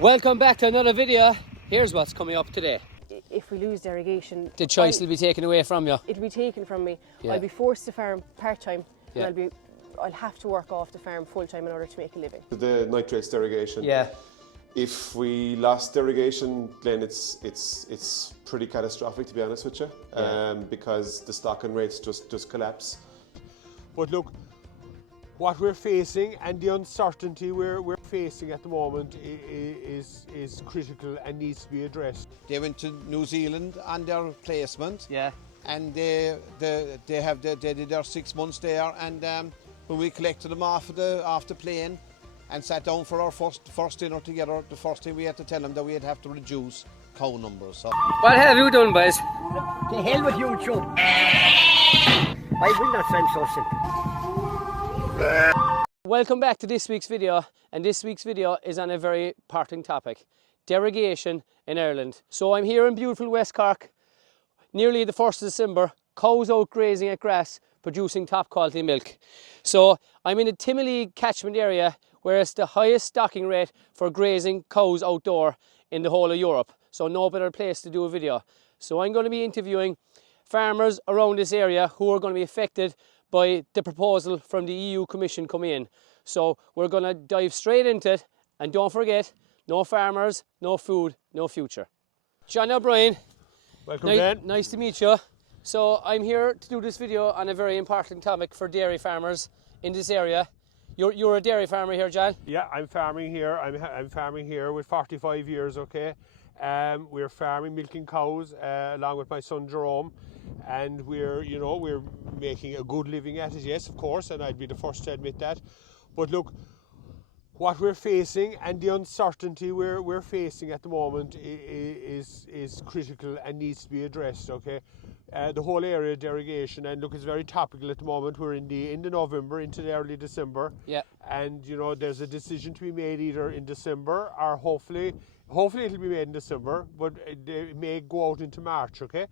Welcome back to another video. Here's what's coming up today. If we lose derogation, The choice will be taken away from you. It'll be taken from me. Yeah. I'll be forced to farm part-time, Yeah. and I'll have to work off the farm full-time in order to make a living. The nitrates derogation. Yeah. If we lost derogation, Glenn, it's pretty catastrophic, to be honest with you, because the stocking rates just collapse. But look, what we're facing and the uncertainty we're facing at the moment is critical and needs to be addressed. They went to New Zealand on their placement. Yeah. And they did their 6 months there, and when we collected them off the plane and sat down for our first dinner together, the first thing we had to tell them that we'd have to reduce cow numbers. So. What have you done, boys? The hell with you, Joe. I will not sound so simple. Welcome back to this week's video, and this week's video is on a very important topic: derogation in Ireland. So I'm here in beautiful West Cork, nearly the 1st of December, cows out grazing at grass, producing top quality milk. So I'm in the Timilly catchment area, where it's the highest stocking rate for grazing cows outdoor in the whole of Europe. So no better place to do a video. So I'm going to be interviewing farmers around this area who are going to be affected by the proposal from the EU Commission coming in. So we're going to dive straight into it, and don't forget, no farmers, no food, no future. John O'Brien, Welcome, Ben. nice to meet you. So I'm here to do this video on a very important topic for dairy farmers in this area. You're a dairy farmer here, John? Yeah, I'm farming here. I'm farming here with 45 years, okay? We're farming, milking cows along with my son Jerome, and we're making a good living at it, yes, of course, and I'd be the first to admit that. But look, what we're facing and the uncertainty we're facing at the moment is critical and needs to be addressed, okay? The whole area of derogation, and look, it's very topical at the moment. We're in the November, into the early December. Yeah. And there's a decision to be made either in December or hopefully it'll be made in December, but it may go out into March, okay?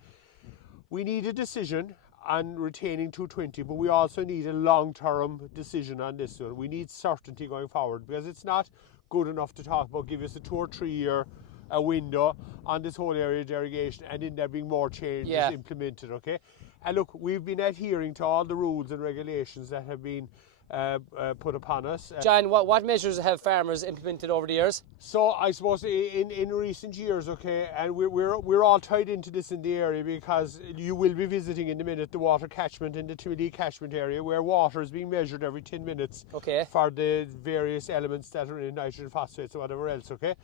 We need a decision on retaining 220, but we also need a long-term decision on this one. We need certainty going forward, because it's not good enough to talk about give us a 2 or 3 year window on this whole area of derogation and in there being more changes implemented, okay? And look, we've been adhering to all the rules and regulations that have been put upon us. John, what measures have farmers implemented over the years? So I suppose in recent years, okay, and we're all tied into this in the area, because you will be visiting in a minute the water catchment in the Timilly catchment area, where water is being measured every 10 minutes for the various elements that are in nitrogen, phosphates, or whatever else, okay?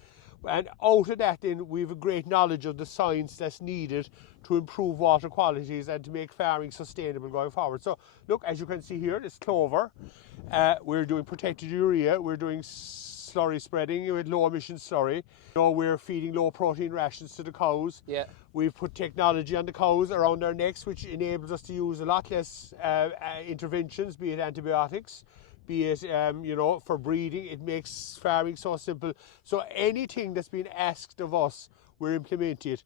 And out of that, then, we have a great knowledge of the science that's needed to improve water qualities and to make farming sustainable going forward. So, look, as you can see here, it's clover. We're doing protected urea. We're doing slurry spreading with low emission slurry. We're feeding low protein rations to the cows. Yeah. We've put technology on the cows around their necks, which enables us to use a lot less interventions, be it antibiotics, be it, for breeding. It makes farming so simple. So anything that's been asked of us, we're implementing it.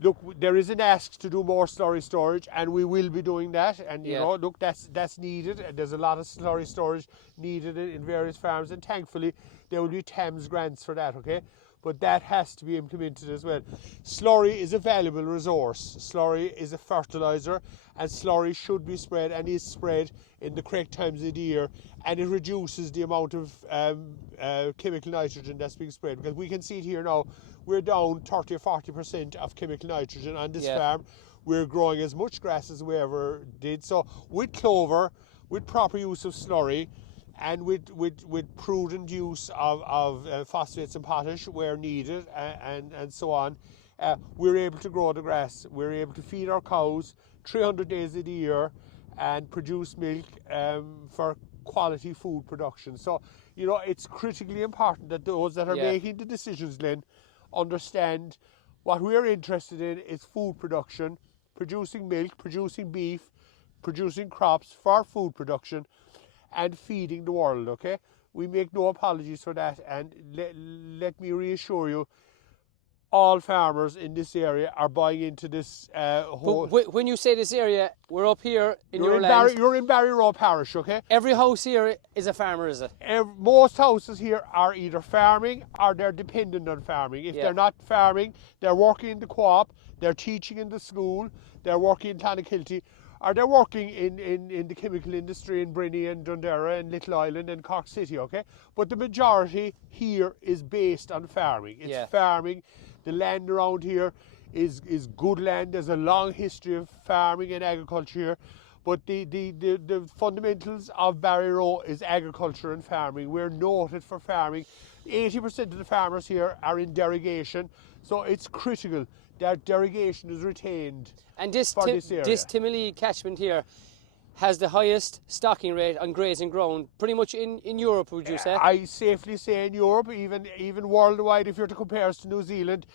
Look, there is an ask to do more slurry storage, and we will be doing that. And, look, that's needed. And there's a lot of slurry storage needed in various farms. And thankfully, there will be TAMS grants for that, okay? But that has to be implemented as well. Slurry is a valuable resource. Slurry is a fertiliser, and slurry should be spread and is spread in the correct times of the year, and it reduces the amount of chemical nitrogen that's being spread. Because we can see it here now, we're down 30 or 40% of chemical nitrogen on this farm. We're growing as much grass as we ever did. So with clover, with proper use of slurry, and with prudent use of phosphates and potash where needed, and so on, we're able to grow the grass. We're able to feed our cows 300 days of the year and produce milk for quality food production. So, it's critically important that those that are making the decisions, Lynn, understand what we're interested in is food production, producing milk, producing beef, producing crops for food production, and feeding the world, okay? We make no apologies for that, and let me reassure you, all farmers in this area are buying into this whole. But when you say this area, we're up here in your in land. You're in Barryroe Parish, okay? Every house here is a farmer, is it? Most houses here are either farming or they're dependent on farming. If they're not farming, they're working in the co-op, they're teaching in the school, they're working in Clonakilty, or they're working in the chemical industry in Brinny and Dundera and Little Island and Cork City, okay? But the majority here is based on farming. It's farming. The land around here is good land. There's a long history of farming and agriculture here. But the fundamentals of Barryroe is agriculture and farming. We're noted for farming. 80% of the farmers here are in derogation, so it's critical that derogation is retained. And this area. This Timolee catchment here has the highest stocking rate on grazing ground pretty much in Europe, would you say? I safely say in Europe, even worldwide, if you're to compare us to New Zealand,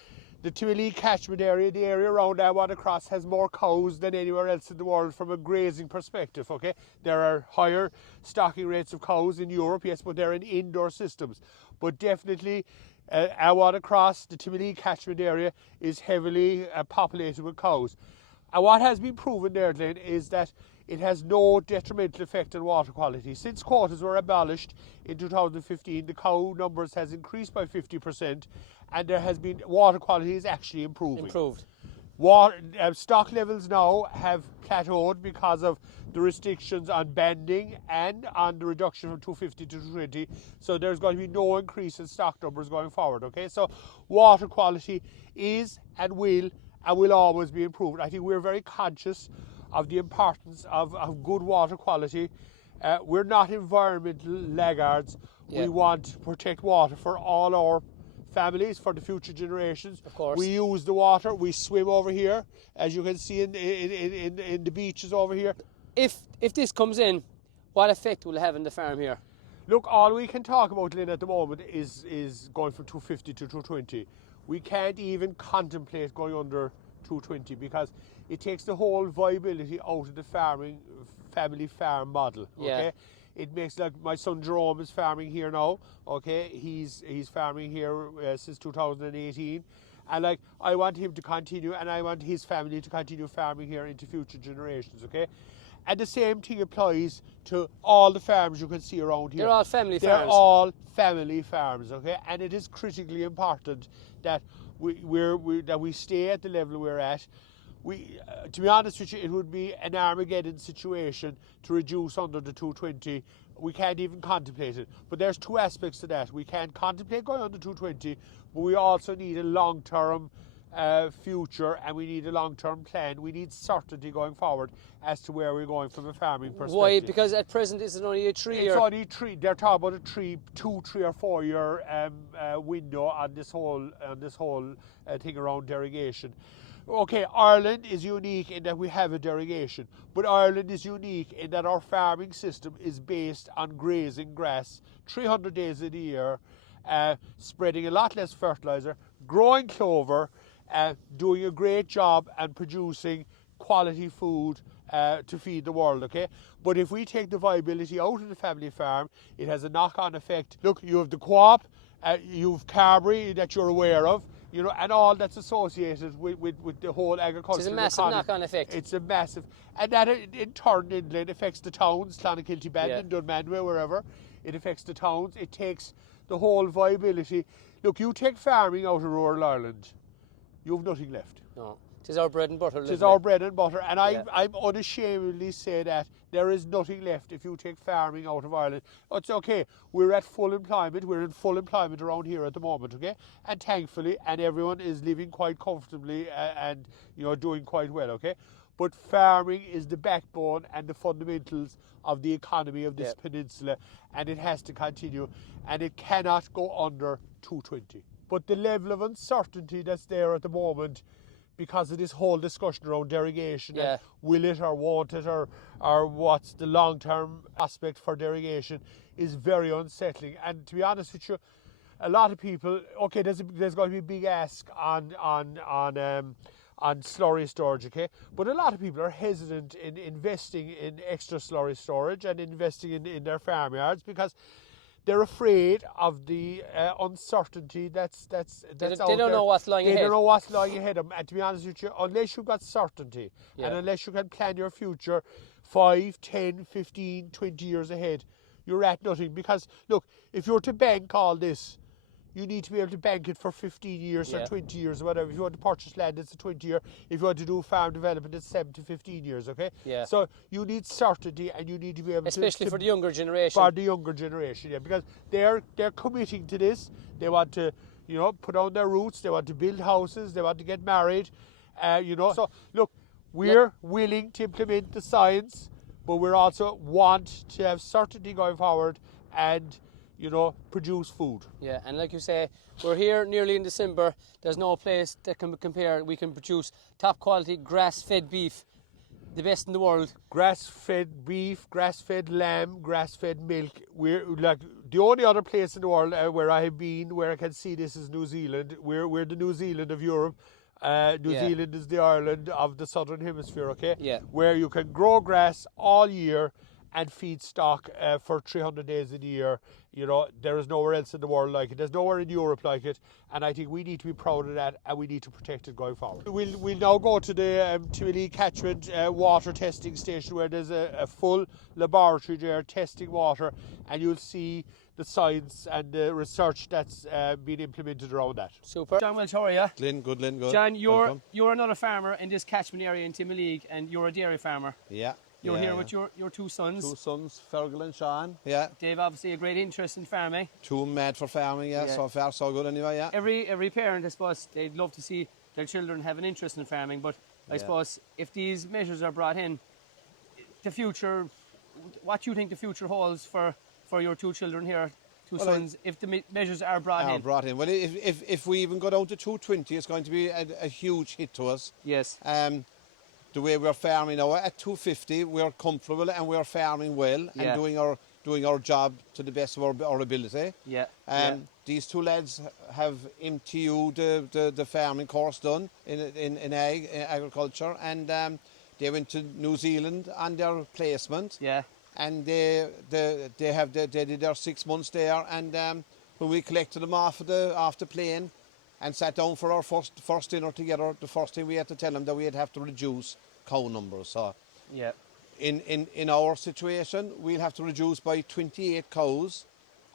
the Timolee catchment area, the area around Cross, has more cows than anywhere else in the world from a grazing perspective, okay? There are higher stocking rates of cows in Europe, yes, but they're in indoor systems. But definitely, Cross, the Timolee catchment area, is heavily populated with cows. And what has been proven there, Glenn, is that it has no detrimental effect on water quality. Since quotas were abolished in 2015, the cow numbers has increased by 50%, and there has been water quality is actually improving. Stock levels now have plateaued because of the restrictions on banding and on the reduction from 250 to 220. So there's going to be no increase in stock numbers going forward. Okay, so water quality is and will always be improved. I think we're very conscious of the importance of good water quality. We're not environmental laggards. We want to protect water for all our families, for the future generations. Of course. We use the water, we swim over here, as you can see in the beaches over here. If this comes in, what effect will it have on the farm here? Look, all we can talk about, Lynn, at the moment is going from 250 to 220. We can't even contemplate going under 220 because it takes the whole viability out of the family farm model. Okay, it makes, like, my son Jerome is farming here now. Okay, he's farming here since 2018, and like I want him to continue, and I want his family to continue farming here into future generations. Okay. And the same thing applies to all the farms you can see around here. They're all family farms. They're all family farms, okay? And it is critically important that we stay at the level we're at. To be honest with you, it would be an Armageddon situation to reduce under the 220. We can't even contemplate it. But there's two aspects to that. We can't contemplate going under 220, but we also need a long-term future, and we need a long-term plan. We need certainty going forward as to where we're going from a farming perspective. Why? Because at present it's only a 3 year. It's only three. They're talking about a 2, 3 or 4 year window on this whole thing around derogation. Okay, Ireland is unique in that we have a derogation, but Ireland is unique in that our farming system is based on grazing grass 300 days of the year, spreading a lot less fertiliser, growing clover, doing a great job and producing quality food to feed the world, okay? But if we take the viability out of the family farm, it has a knock-on effect. Look, you have the co-op, you've Carberry that you're aware of, you know, and all that's associated with the whole agriculture. It's a massive knock-on effect. It's a massive, and that in turn it affects the towns, Clonakilty, Bandon, Dunmanway, wherever. It affects the towns. It takes the whole viability. Look, you take farming out of rural Ireland, you've nothing left. No, it is our bread and butter. It is our bread and butter, and I'm unashamedly say that there is nothing left if you take farming out of Ireland. It's okay, we're at full employment, we're in full employment around here at the moment, okay? And thankfully, and everyone is living quite comfortably and, you know, doing quite well, okay? But farming is the backbone and the fundamentals of the economy of this peninsula, and it has to continue, and it cannot go under 220. But the level of uncertainty that's there at the moment, because of this whole discussion around derogation, and will it or won't it, or what's the long-term aspect for derogation, is very unsettling. And to be honest with you, a lot of people, okay, there's going to be a big ask on slurry storage, okay? But a lot of people are hesitant in investing in extra slurry storage and investing in their farmyards because they're afraid of the uncertainty that's They out don't there. know what's lying They ahead. don't know what's lying ahead of them. And to be honest with you, unless you've got certainty Yeah. and unless you can plan your future 5, 10, 15, 20 years ahead, you're at nothing. Because, look, if you're to bank all this, you need to be able to bank it for 15 years or Yeah. 20 years or whatever. If you want to purchase land, it's a 20-year. If you want to do farm development, it's 7 to 15 years, okay? Yeah. So you need certainty and you need to be able Especially to... for the younger generation. For the younger generation, yeah. Because they're committing to this. They want to, put on their roots. They want to build houses. They want to get married, So, look, we're willing to implement the science, but we're also want to have certainty going forward and produce food. Yeah, and like you say, we're here nearly in December. There's no place that can compare. We can produce top quality grass-fed beef, the best in the world. Grass-fed beef, grass-fed lamb, grass-fed milk. We're like the only other place in the world where I have been, where I can see this is New Zealand. We're the New Zealand of Europe. New Yeah. Zealand is the Ireland of the Southern Hemisphere, okay? Yeah. Where you can grow grass all year and feed stock for 300 days in a year. There is nowhere else in the world like it. There's nowhere in Europe like it. And I think we need to be proud of that and we need to protect it going forward. We'll now go to the Timilly Catchment water testing station where there's a full laboratory there testing water, and you'll see the science and the research that's been implemented around that. Super. John Welch, how are you? Lynn, good, Lynn, good. John, Welcome. you're another farmer in this catchment area in Timilly, and you're a dairy farmer. Yeah. You're yeah, here yeah. with your two sons. Two sons, Fergal and Sean. Yeah. They've obviously a great interest in farming. Two mad for farming, yeah. Yeah. So far, so good anyway, yeah. Every parent, I suppose, they'd love to see their children have an interest in farming, but I Yeah. suppose if these measures are brought in, the future, what do you think the future holds for your two children here, two sons, if the measures are brought in? Well, if we even go down to 220, it's going to be a huge hit to us. Yes. The way we're farming now at 250, we're comfortable and we're farming well Yeah. and doing our job to the best of our ability. Yeah. These two lads have MTU the farming course done in agriculture, and they went to New Zealand on their placement. Yeah. And they did their 6 months there, and when we collected them off the plane and sat down for our first dinner together, the first thing we had to tell them that we'd have to reduce cow numbers. So Yeah. in our situation, we'll have to reduce by 28 cows,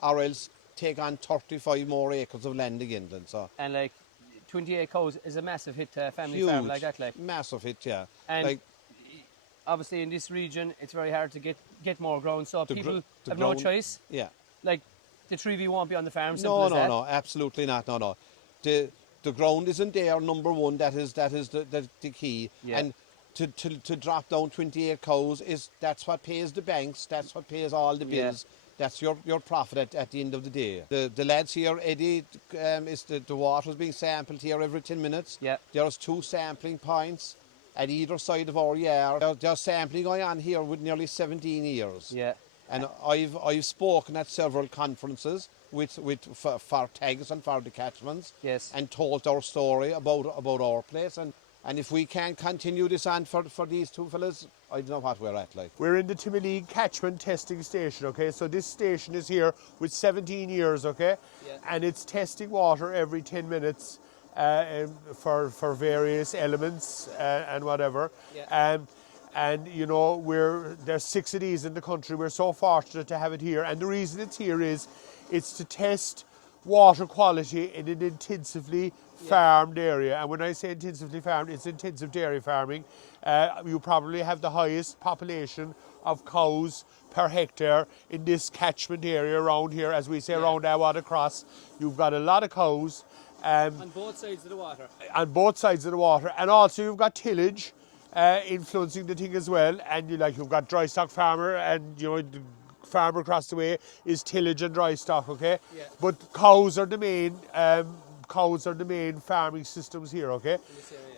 or else take on 35 more acres of land again. Then, so And like 28 cows is a massive hit to a family huge, farm like that. Like, massive hit, yeah. and like obviously in this region, it's very hard to get more ground, so The people the have ground- no choice. yeah. Like the 3V won't be on the farm. Simple as that. No, absolutely not. No. The ground isn't there. Number one, that is the key. Yeah. And to drop down 28 cows that's what pays the banks. That's what pays all the Yeah. bills. That's your profit at the end of the day. The lads here, Eddie, is the water's being sampled here every 10 minutes. Yeah. There's 2 sampling points at either side of our yard. There's sampling going on here with nearly 17 years. Yeah. And I've spoken at several conferences with for tags and for the catchments. Yes. And told our story about our place, and if we can't continue this on for these two fellas, I don't know what we're at like. We're in the Timilly Catchment testing station, okay? So this station is here with 17 years, okay? Yeah. And it's testing water every 10 minutes for various elements and whatever. Yeah. And there's 6 of these in the country. We're so fortunate to have it here. And the reason it's here is it's to test water quality in an intensively farmed area. And when I say intensively farmed, it's intensive dairy farming. You probably have the highest population of cows per hectare in this catchment area around here, as we say, around our watercross. You've got a lot of cows. On both sides of the water. On both sides of the water. And also you've got tillage influencing the thing as well. And you've got dry stock farmer, and the farmer across the way is tillage and dry stock, okay? Yeah. But cows are the main farming systems here, okay?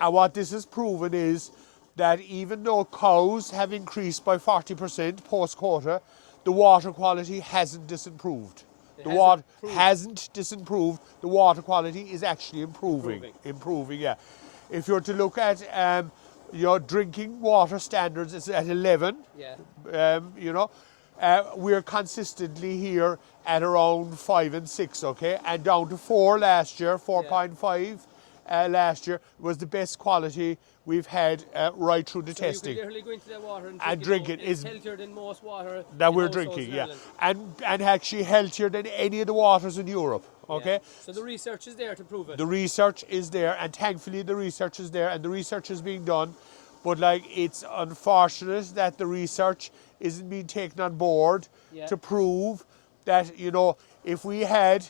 And what this has proven is that even though cows have increased by 40% post-quota, the water quality hasn't disimproved. The water hasn't disimproved. The water quality is actually improving. Improving, yeah. If you're to look at your drinking water standards, it's at 11. Yeah. we're consistently here at around 5 and 6, okay? And down to 4 last year, 4.5 last year was the best quality we've had right through the testing. You can literally go into the water and drink it. It's healthier than most water that in we're households drinking, in yeah. Ireland. And actually healthier than any of the waters in Europe, okay? Yeah. So the research is there to prove it. The research is there, and thankfully the research is there, and the research is being done. But like, it's unfortunate that the research isn't being taken on board to prove that, you know, if we had,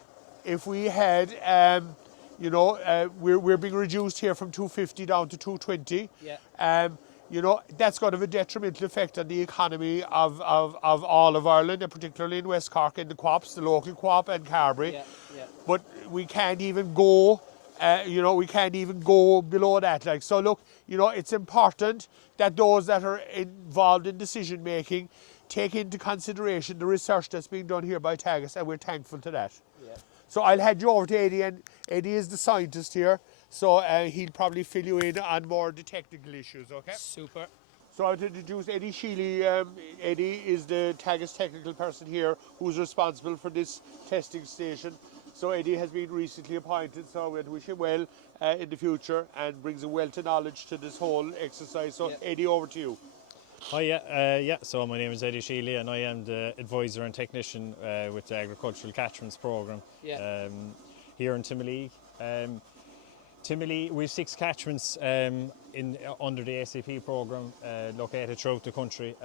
you know, we're being reduced here from 250 down to 220. Yeah. You know, that's going to have a detrimental effect on the economy of all of Ireland, and particularly in West Cork, in the co-ops, the local co-op and Carbery. Yeah. Yeah. But we can't even go, you know, we can't even go below that. Like, so look, you know, it's important that those that are involved in decision making take into consideration the research that's being done here by Tagus, and we're thankful to that. Yeah. So I'll hand you over to Eddie, and Eddie is the scientist here, so he'll probably fill you in on more of the technical issues, okay? Super. So I'll introduce Eddie Shealy. Eddie is the Tagus technical person here who's responsible for this testing station. So Eddie has been recently appointed, so we'd wish him well in the future, and brings a wealth of knowledge to this whole exercise. So Eddie, over to you. Hi, so my name is Eddie Shealy, and I am the advisor and technician with the Agricultural Catchments programme here in Timoleague. Timoleague, we have 6 catchments under the ACP programme located throughout the country,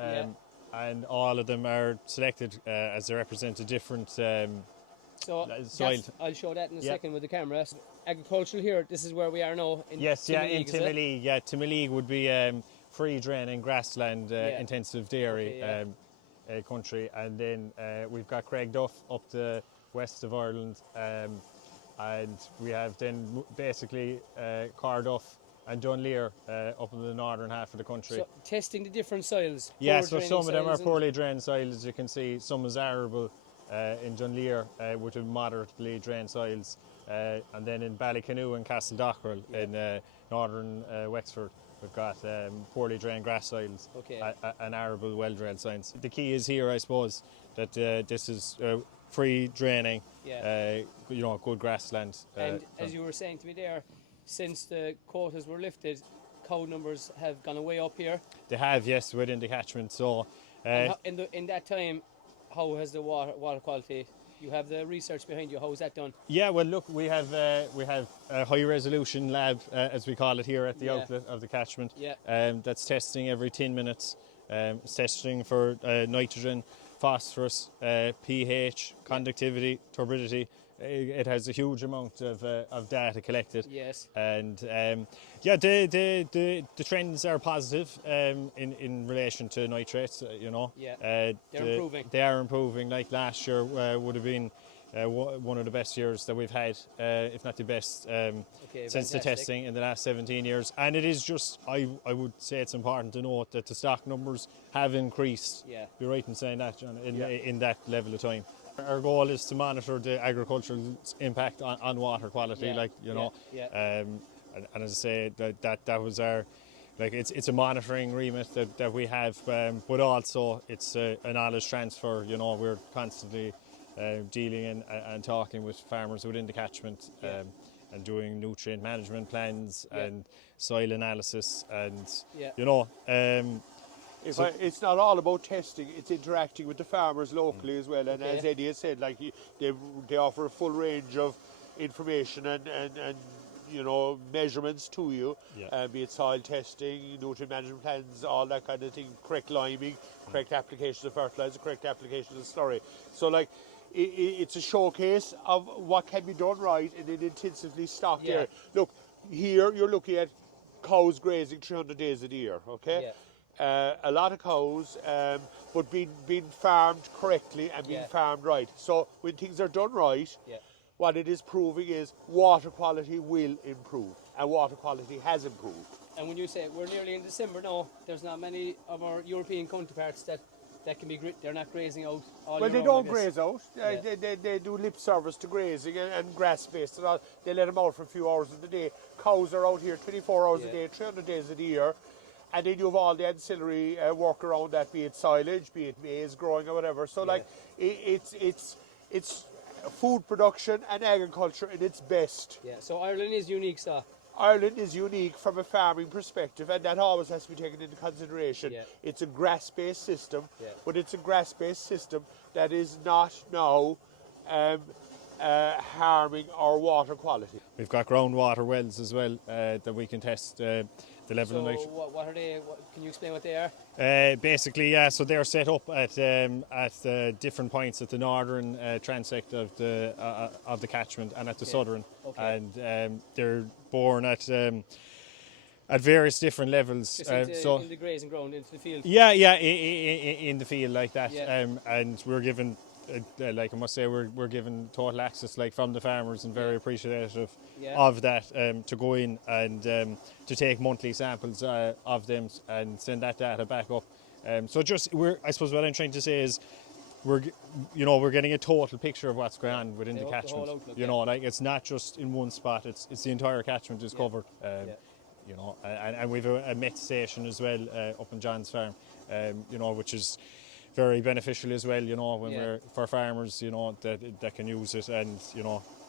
and all of them are selected as they represent a different soil. I'll show that in a second with the camera. Agricultural here, this is where we are now in Timoleague, in Timoleague. Yeah, Timoleague would be free draining grassland intensive dairy country, and then we've got Craigduff up the west of Ireland, and we have then basically Carduff and Dunleer up in the northern half of the country. So testing the different soils. Yeah, so some of them are poorly drained soils, as you can see. Some is arable in Dunleer, which are moderately drained soils, and then in Ballycanoe and Castledockrell in northern Wexford, we've got poorly drained grass soils and arable well-drained soils. The key is here, I suppose, that this is free draining, you know, good grassland. And as you were saying to me there, since the quotas were lifted, cow numbers have gone way up here. They have, yes, within the catchment. So in that time, how has the water quality? You have the research behind you. How is that done? Yeah, well, look, we have a high resolution lab, as we call it here at the outlet of the catchment. That's testing every 10 minutes. It's testing for nitrogen, phosphorus, pH, conductivity, turbidity. It has a huge amount of data collected. Yes. And the trends are positive in relation to nitrates. You know. Yeah. They're improving. They are improving. Like last year would have been one of the best years that we've had, if not the best, since the testing in the last 17 years. And it is just, I would say it's important to note that the stock numbers have increased. Yeah. You're right in saying that, John, in that level of time. Our goal is to monitor the agricultural impact on water quality, like, you know. And as I say, that was our, like, it's a monitoring remit that we have, but also it's a knowledge transfer. You know, we're constantly dealing and talking with farmers within the catchment, and doing nutrient management plans and soil analysis, and you know. It's not all about testing, it's interacting with the farmers locally as well, and as Eddie has said, like, they offer a full range of information and you know, measurements to you, be it soil testing, nutrient management plans, all that kind of thing, correct liming, correct application of fertilizer, correct application of slurry. So like, it's a showcase of what can be done right in an intensively stocked area. Look, here you're looking at cows grazing 300 days of the year, okay? A lot of cows, but being farmed correctly and being farmed right. So when things are done right, what it is proving is water quality will improve, and water quality has improved. And when you say we're nearly in December now, there's not many of our European counterparts that can be, they're not grazing out all Well, year they round don't like this. graze out. They do lip service to grazing and grass based and all. They let them out for a few hours of the day. Cows are out here 24 hours a day, 300 days of the year. and then you have all the ancillary work around that, be it silage, be it maize growing or whatever. So like it's food production and agriculture in its best. Yeah. So Ireland is unique, so. Ireland is unique from a farming perspective, and that always has to be taken into consideration. Yeah. It's a grass-based system, Yeah. but it's a grass-based system that is not now harming our water quality. We've got groundwater wells as well that we can test the level So of nitrogen. what are they? Can you explain what they are? Basically, yeah. So they're set up at different points at the northern transect of the catchment and at the southern, and they're born at various different levels. Just in the grazing ground, into the field. Yeah, in the field like that, Yeah. and we're given. Like I must say, we're given total access, like from the farmers, and very appreciative of that, to go in and to take monthly samples of them and send that data back up. So I suppose what I'm trying to say is, we're getting a total picture of what's going on within the catchment. whole outlook, Like it's not just in one spot; it's the entire catchment is covered. And we've a met station as well up in John's farm, which is very beneficial as well, when we're for farmers, that can use it, and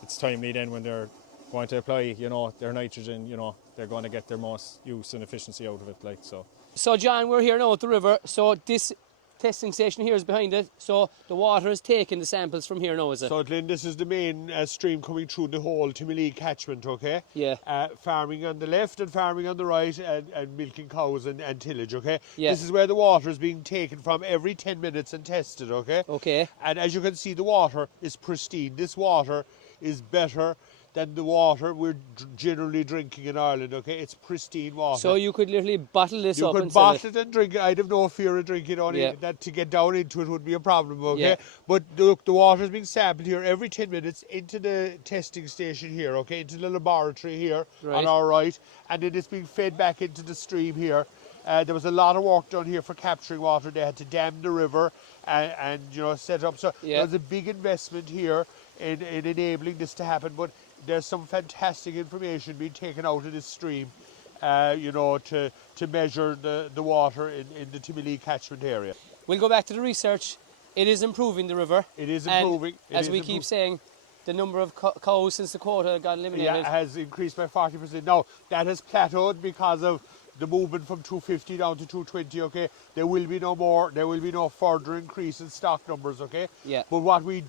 it's timely then when they're going to apply, their nitrogen, they're going to get their most use and efficiency out of it, like so. So John, we're here now at the river. So this testing station here is behind it. So the water is taking the samples from here now, is it? So Glenn, this is the main stream coming through the whole Timillee catchment, okay? Yeah. Farming on the left and farming on the right, and milking cows and tillage, okay? Yeah. This is where the water is being taken from every 10 minutes and tested, okay? Okay. And as you can see, the water is pristine. This water is better than the water we're generally drinking in Ireland, okay? It's pristine water. So you could literally bottle this up You and could sell bottle it and drink it. I'd have no fear of drinking it. Only that to get down into it would be a problem, okay? Yeah. But look, the water is being sampled here every 10 minutes into the testing station here, okay? Into the laboratory here on our right. And then it's being fed back into the stream here. There was a lot of work done here for capturing water. They had to dam the river and set up. So there was a big investment here in enabling this to happen. But there's some fantastic information being taken out of this stream, to measure the water in the Timillee catchment area. We'll go back to the research. It is improving the river. It is improving. And as we keep saying, the number of cows since the quota got eliminated has increased by 40%. Now, that has plateaued because of the movement from 250 down to 220, okay? There will be no further increase in stock numbers, okay? Yeah. But what we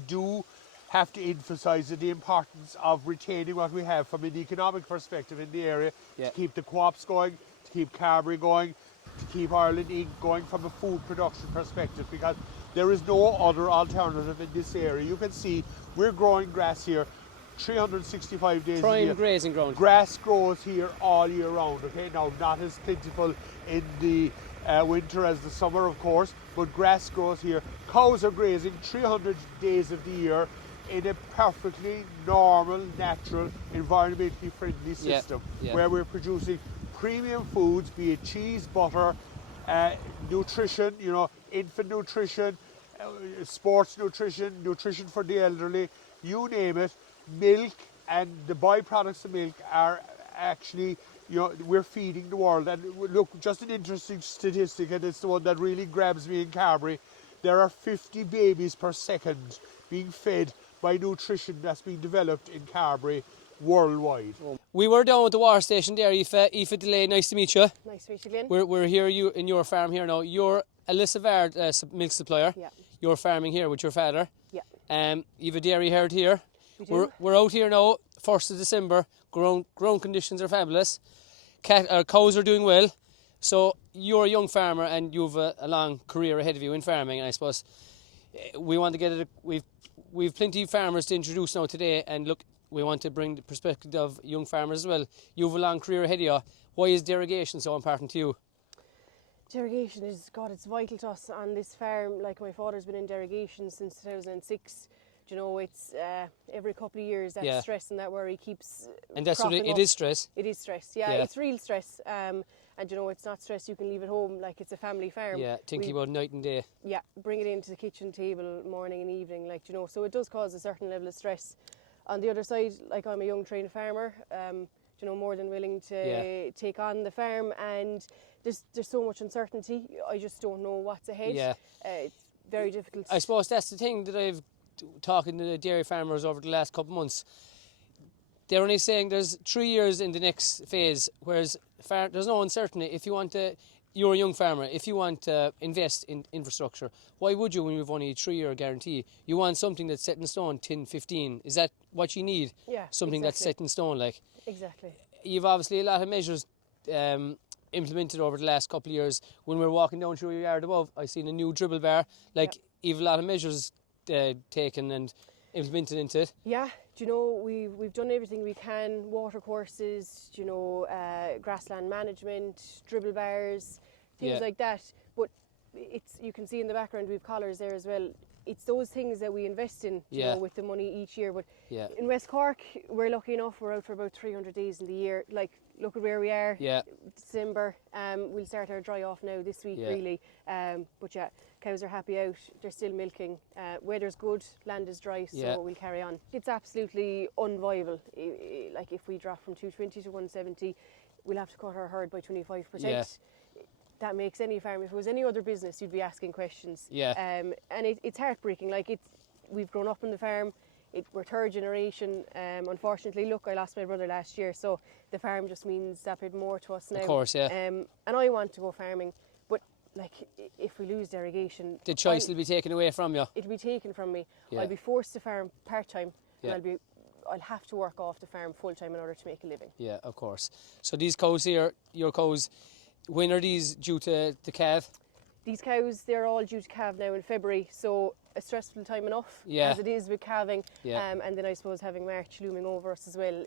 do have to emphasise the importance of retaining what we have from an economic perspective in the area, to keep the co-ops going, to keep Carberry going, to keep Ireland Inc. going from a food production perspective, because there is no other alternative in this area. You can see we're growing grass here 365 days a year. prime grazing ground. Grass grows here all year round, okay? Now, not as plentiful in the winter as the summer, of course, but grass grows here. Cows are grazing 300 days of the year in a perfectly normal, natural, environmentally friendly system, where we're producing premium foods, be it cheese, butter, nutrition, infant nutrition, sports nutrition, nutrition for the elderly, you name it. Milk and the byproducts of milk are actually, we're feeding the world. And look, just an interesting statistic, and it's the one that really grabs me in Carberry. There are 50 babies per second being fed by nutrition that's being developed in Carberry worldwide. We were down at the water station there, Aoife Delay. Nice to meet you. Nice to meet you, Glenn. We're here in your farm here now. You're a Lissavard milk supplier. Yeah. You're farming here with your father. Yeah. You've a dairy herd here. We do. We're out here now, 1st of December. Ground conditions are fabulous. Cows are doing well. So you're a young farmer and you've a long career ahead of you in farming. And I suppose we want to get it. We've plenty of farmers to introduce now today. And look, we want to bring the perspective of young farmers as well. You've a long career ahead of you. Why is derogation so important to you? Derogation is, it's vital to us on this farm. Like, my father's been in derogation since 2006. It's every couple of years that stress and that worry keeps and that's what it up. is stress. It is stress, it's real stress. And it's not stress you can leave at home, like it's a family farm. Yeah, thinking about night and day. Yeah, bring it into the kitchen table morning and evening, so it does cause a certain level of stress. On the other side, like, I'm a young trained farmer, you know, more than willing to take on the farm, and there's so much uncertainty. I just don't know what's ahead. Yeah. It's very difficult. I suppose that's the thing that I've talking to the dairy farmers over the last couple of months. They're only saying there's 3 years in the next phase, whereas there's no uncertainty. If you want to, you're a young farmer, if you want to invest in infrastructure, why would you when you've only a 3-year guarantee? You want something that's set in stone, 10, 15. Is that what you need? Yeah, something that's set in stone, like. Exactly. You've obviously a lot of measures implemented over the last couple of years. When we were walking down through your yard above, I seen a new dribble bar. Like, you've a lot of measures taken and implemented into it. Yeah, do you know, we've done everything we can, water courses, do you know, grassland management, dribble bars, things like that. But it's, you can see in the background we've collars there as well. It's those things that we invest in, you know, with the money each year. But in West Cork, we're lucky enough, we're out for about 300 days in the year. Like, look at where we are, December. We'll start our dry off now this week, really. But yeah, cows are happy out, they're still milking. Weather's good, land is dry, so we'll carry on. It's absolutely unviable. Like, if we drop from 220 to 170, we'll have to cut our herd by 25%. That makes any farm, if it was any other business, you'd be asking questions. And it's heartbreaking. Like, we've grown up on the farm. We're third generation. Unfortunately, look, I lost my brother last year, so the farm just means that bit more to us now. Of course, and I want to go farming, but like, if we lose derogation, the choice will be taken away from you. It'll be taken from me. I'll be forced to farm part-time, and I'll have to work off the farm full-time in order to make a living. Yeah, of course. So these cows here, your cows, when are these due to calve? These cows, they're all due to calve now in February, so a stressful time enough as it is with calving, and then I suppose having March looming over us as well.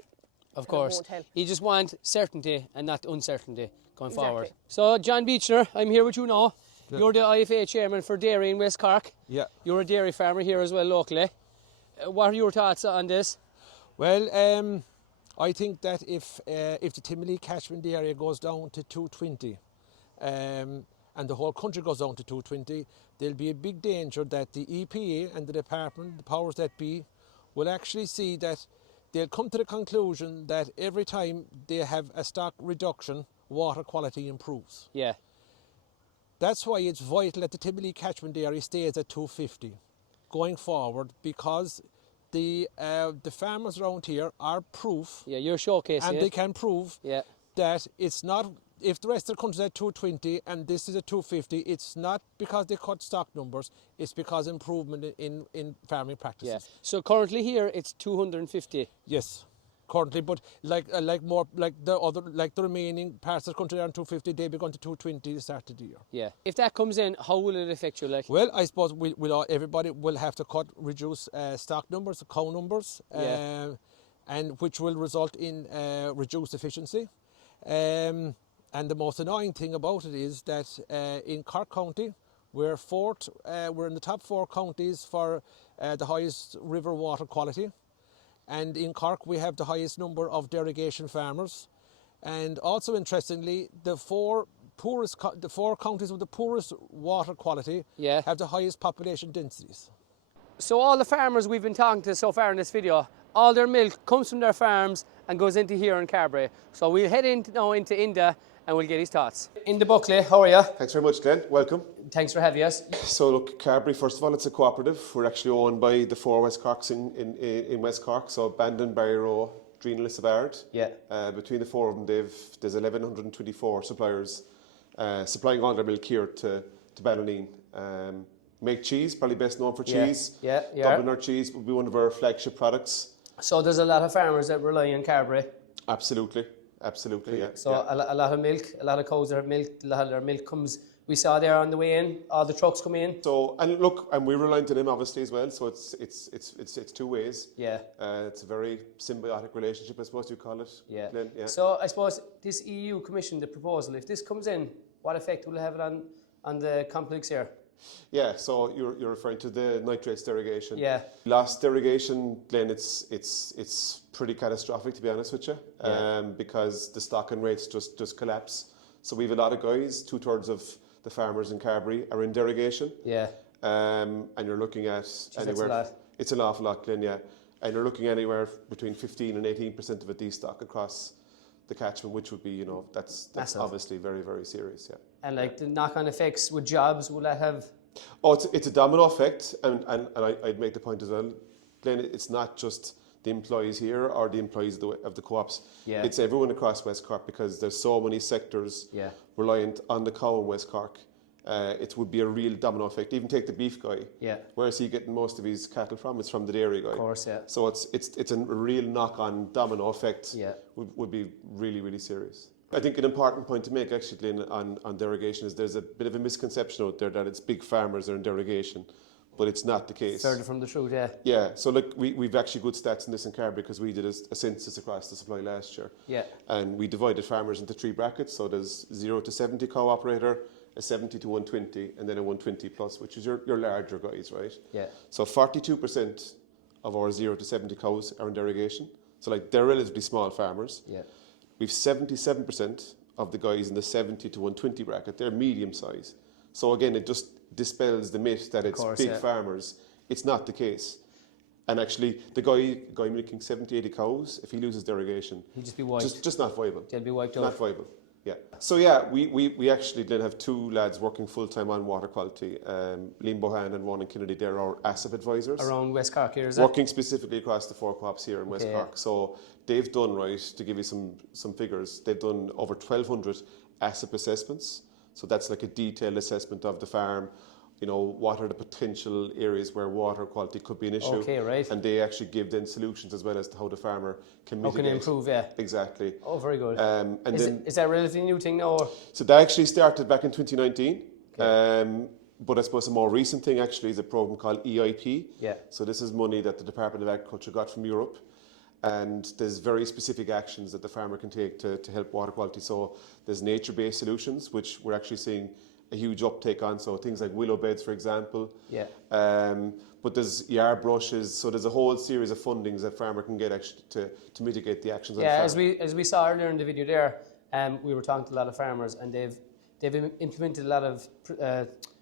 Of course. You just want certainty and not uncertainty going forward. Exactly. So, John Beechner, I'm here with you now. You're the IFA chairman for dairy in West Cork. Yeah. You're a dairy farmer here as well locally. What are your thoughts on this? Well, I think that if the Timberlea catchment area goes down to 220, and the whole country goes down to 220, there'll be a big danger that the EPA and the department, the powers that be, will actually see that they'll come to the conclusion that every time they have a stock reduction, water quality improves. Yeah. That's why it's vital that the Timberlea catchment area stays at 250 going forward, because the farmers around here are proof. Yeah, you're showcasing and it. they can prove that it's not, if the rest of the country's at 220 and this is at 250, it's not because they cut stock numbers, it's because improvement in farming practices. Yeah. So currently here it's 250. Yes, currently, but like the remaining parts of the country are on 250, they be going to 220 to start the year. Yeah. If that comes in, how will it affect you? Like? Well, I suppose everybody will have to reduce stock numbers, cow numbers, and which will result in reduced efficiency. And the most annoying thing about it is that in Cork County, we're fourth. We're in the top 4 counties for the highest river water quality, and in Cork we have the highest number of derogation farmers, and also interestingly, the 4 counties with the poorest water quality have the highest population densities. So all the farmers we've been talking to so far in this video, all their milk comes from their farms and goes into here in Carbery. So we'll head now into Inda and we'll get his thoughts. Inda Buckley, how are you? Thanks very much, Glenn. Welcome. Thanks for having us. So look, Carbery, first of all, it's a cooperative. We're actually owned by the 4 West Corks in West Cork, so Bandon, Barryrow, Dreen, Lissabard. Yeah. Between the 4 of them, there's 1,124 suppliers supplying all their milk here to Ballineen. Make cheese, probably best known for cheese. Yeah. Dubliner cheese would be one of our flagship products. So there's a lot of farmers that rely on Carbery. Absolutely, yeah. So a lot of milk, a lot of cows that have milk, a lot of their milk comes, we saw there on the way in, all the trucks come in. So, and look, and we rely on them obviously as well, so it's 2 ways. Yeah. It's a very symbiotic relationship, I suppose you call it. Yeah. Glenn, yeah. So I suppose this EU Commission, the proposal, if this comes in, what effect will it have on the complex here? Yeah, so you're referring to the nitrates derogation. Yeah. Last derogation, Glenn, it's pretty catastrophic, to be honest with you, because the stocking rates just collapse. So we have a lot of guys, 2/3 of the farmers in Carbery are in derogation. Yeah. And you're looking at anywhere. That's a lot. It's an awful lot, Glenn, yeah. And you're looking anywhere between 15 and 18% of a destock across the catchment, which would be, you know, that's Massive. obviously very, very serious, yeah. And like the knock-on effects with jobs, will that have? Oh, it's a domino effect, and I'd make the point as well, Glenn, it's not just the employees here or the employees of the co-ops. Yeah. It's everyone across West Cork, because there's so many sectors reliant on the cow in West Cork. It would be a real domino effect. Even take the beef guy. Yeah. Where is he getting most of his cattle from? It's from the dairy guy. Of course, yeah. So it's a real knock-on domino effect. Yeah. Would be really, really serious. I think an important point to make actually, Glenn, on derogation is there's a bit of a misconception out there that it's big farmers that are in derogation, but it's not the case. Further from the truth, yeah. Yeah, so look, we've actually good stats in this in Carbery, because we did a census across the supply last year. Yeah. And we divided farmers into 3 brackets. So there's 0 to 70 cow operator, a 70 to 120, and then a 120 plus, which is your larger guys, right? Yeah. So 42% of our 0 to 70 cows are in derogation. So like they're relatively small farmers. Yeah. We've 77% of the guys in the 70 to 120 bracket, they're medium size. So again, it just dispels the myth that it's big farmers. It's not the case. And actually, the guy milking 70, 80 cows, if he loses derogation, he'll just be wiped. Just not viable. They'll be wiped out. Not viable. Yeah. So yeah, we actually then have 2 lads working full time on water quality. Liam Bohan and Ronan Kennedy, they're our ASSEP advisors. Around West Cork here, is it? Working specifically across the 4 co-ops here in West Cork. Yeah. So they've done, right, to give you some figures, they've done over 1,200 ASSEP assessments. So that's like a detailed assessment of the farm. You know, what are the potential areas where water quality could be an issue? Okay, right. And they actually give then solutions as well as to how the farmer can mitigate. How can improve, yeah. Exactly. Oh, very good. And is that a relatively new thing now? Or? So that actually started back in 2019. Okay. But I suppose a more recent thing actually is a program called EIP. Yeah. So this is money that the Department of Agriculture got from Europe. And there's very specific actions that the farmer can take to help water quality. So there's nature-based solutions, which we're actually seeing a huge uptake on, so things like willow beds, for example. Yeah. But there's yard brushes, so there's a whole series of fundings that farmer can get actually to mitigate the actions on the farm. As we saw earlier in the video there, we were talking to a lot of farmers, and they've implemented a lot of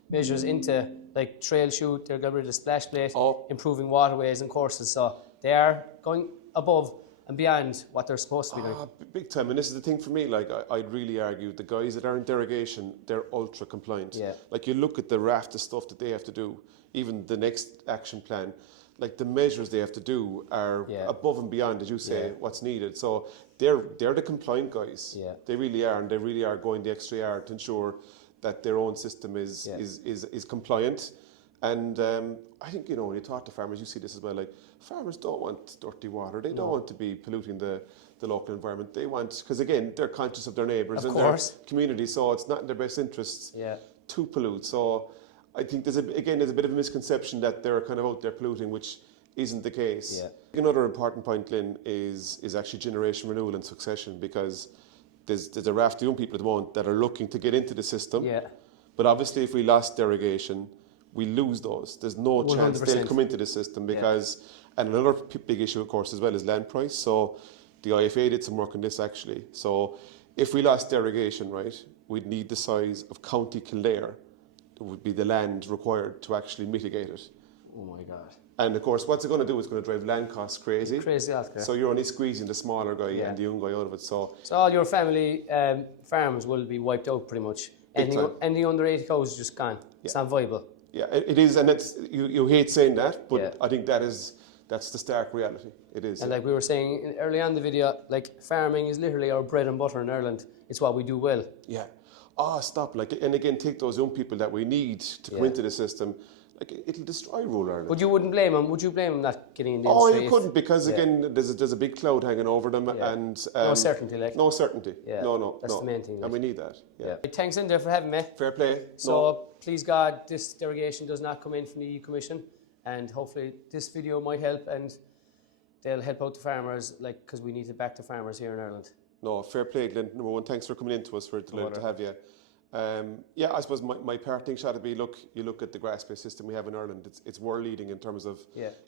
measures into like trail chute. They're getting rid of the splash plate, improving waterways and courses. So they are going above and beyond what they're supposed to be doing. Big time, and this is the thing for me, like I'd really argue the guys that are in derogation, they're ultra compliant. Yeah. Like you look at the raft of stuff that they have to do, even the next action plan, like the measures they have to do are above and beyond, as you say, what's needed. So they're the compliant guys. Yeah. They really are, and they really are going the extra yard to ensure that their own system is compliant. And I think, you know, when you talk to farmers, you see this as well, like farmers don't want dirty water. They don't want to be polluting the local environment. They want, because again, they're conscious of their neighbours and their community, so it's not in their best interests to pollute. So I think there's a bit of a misconception that they're kind of out there polluting, which isn't the case. Yeah. Another important point, Glenn, is actually generation renewal and succession, because there's a raft of young people at the moment that are looking to get into the system. Yeah. But obviously if we lost derogation, we lose those. There's no 100%. Chance they'll come into the system because, and another big issue, of course, as well, is land price. So the IFA did some work on this actually. So if we lost derogation, right, we'd need the size of County Kildare. It would be the land required to actually mitigate it. Oh my God. And of course, what's it going to do? It's going to drive land costs crazy. Crazy healthcare. So you're only squeezing the smaller guy and the young guy out of it. So all your family farms will be wiped out pretty much. Anything under 80 cows is just gone. It's not viable. Yeah, it is, and it's you hate saying that, but I think that's the stark reality. It is. And like we were saying early on in the video, like farming is literally our bread and butter in Ireland. It's what we do well. Yeah. Stop. Like, and again, take those young people that we need to come into the system. Like, it'll destroy rural Ireland. But you wouldn't blame them. Would you blame them not getting in the industry? You couldn't, because again, there's a big cloud hanging over them, and no certainty, like. No certainty. Yeah. No. That's the main thing. Like. And we need that. Yeah. Thanks in there for having me. Fair play. So please God, this derogation does not come in from the EU Commission, and hopefully this video might help, and they'll help out the farmers, like, because we need to back the farmers here in Ireland. No, fair play, Glenn. Number one, thanks for coming in to us. We're delighted to have you. I suppose my parting shot would be, you look at the grass-based system we have in Ireland, it's world leading in terms of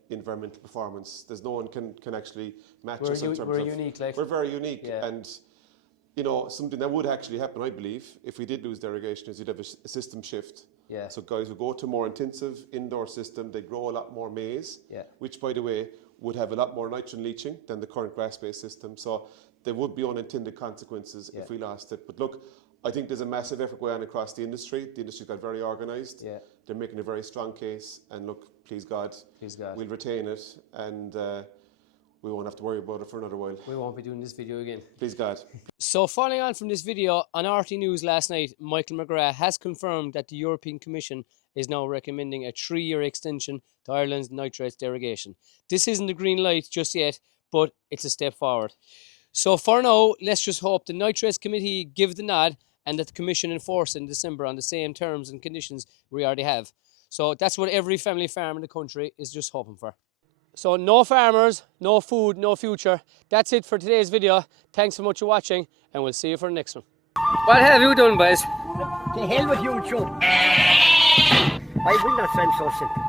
environmental performance. There's no one can actually match us in terms of... We're unique, like. We're very unique, and you know, something that would actually happen, I believe, if we did lose derogation, is you'd have a system shift. So guys would go to a more intensive indoor system, they'd grow a lot more maize, which, by the way, would have a lot more nitrogen leaching than the current grass-based system. So there would be unintended consequences if we lost it. But look, I think there's a massive effort going on across the industry. The industry got very organised. Yeah. They're making a very strong case. And look, please God, we'll retain it, and we won't have to worry about it for another while. We won't be doing this video again. Please God. So following on from this video, on RT News last night, Michael McGrath has confirmed that the European Commission is now recommending a 3-year extension to Ireland's nitrates derogation. This isn't the green light just yet, but it's a step forward. So for now, let's just hope the Nitrates Committee give the nod and that the Commission enforce in December on the same terms and conditions we already have. So that's what every family farm in the country is just hoping for. So no farmers, no food, no future. That's it for today's video. Thanks so much for watching, and we'll see you for the next one. What have you done, boys? The hell with you, Joe. I will not send so simple.